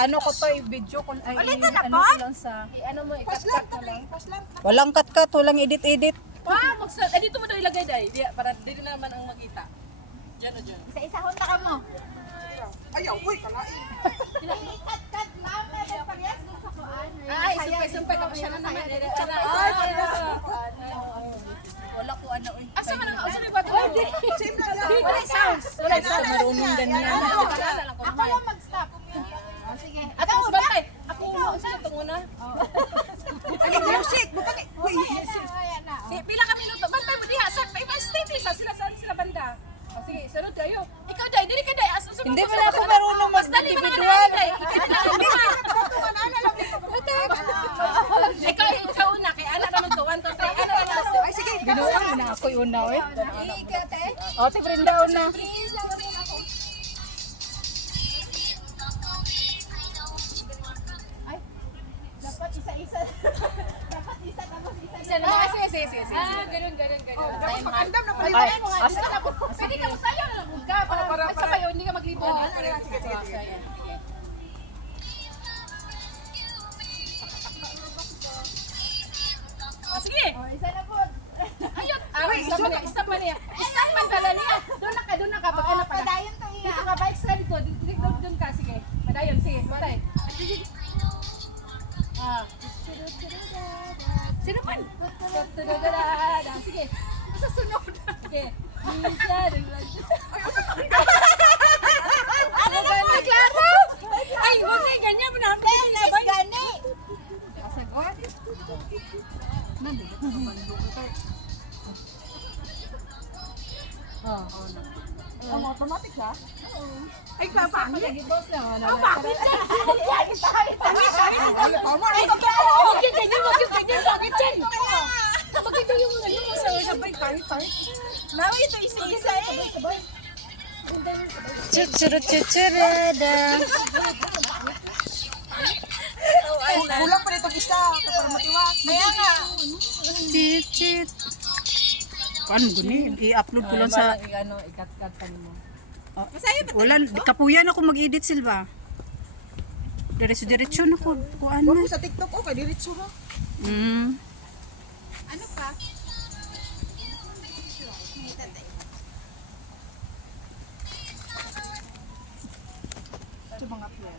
ano ko to, i-video ko, ay, ano ko lang sa... Ano mo, ikat-cut na lang. Walang cut-cut, walang edit-edit. Wow, dito mo daw ilagay day. Para dito na naman ang magkita. Diyan o dyan. Isa-isa hunta ka mo. Ayaw, uy, kalain. Cut lang, pero parehas dun sa kuan. Ay, sumpay ka pa siya na naman. Wala ko ano, uy. Asa man ang may bato? Same lang yan. Wala sounds. Wala sounds. Marunong ganyan. Ako lang mag-stop. Oh, sige. Ako, bantay. Ako, sino ito muna? Ano, music, bukan eh. Uy, Ayan na. Pila ka minuto. Bantay mo diha. Stay sa sila banda. Oh, sige, sunod kayo. Ikaw, day. Dili ka, day. Hindi pala ako marunong mag-individual. Ikaw una. Kaya anak naman to. 1, 2, 3. Ano na last? ay sige. Binuang mo na ako una, eh. Ikate. O, si Brenda una. Please, lang ako. Ay, dapat isa-isa. Dapat isa tapos isa. Isa naman. Sige. Ganun. Dapat mag-andam na pala. Ay, Pwede ka masayaw na lang ka. Para sabayo, hindi ka maglito. Sige. Sige. Oh, isa na po. Ayun. Stop man niya. Stop man tala niya. Doon na ka. Pag ano pa. Padayon to iya. Dito ka, bike sa dito. Doon ka. Sige. Padayon. Sige. Patay. Sino man? Sige. Sa sunod. Sige. Ano ba may klaro? Ay, huwag kayo ganyan. Nice gani. Sagot. Ang automatic ha? Ay, kapangit. Nag-boss lang. Ang bakit? Ay, Huwag yung ganyan. Bakit yan? Bakit yung ano mo sa sabay? Kahit. Nawi ito isa-isa eh. Chuchurada. Kulang pa nitong isa. Para matiwas. Kaya nga. Chit. Ano guni? I-upload ko lang sa... Ikat-kat ka mo. Wala, kapuyan ako mag-edit, Silva. Diretso na ko. Kuan Huwag na. mo sa TikTok, okay, diretso ha. Ano pa? Ito mga plan.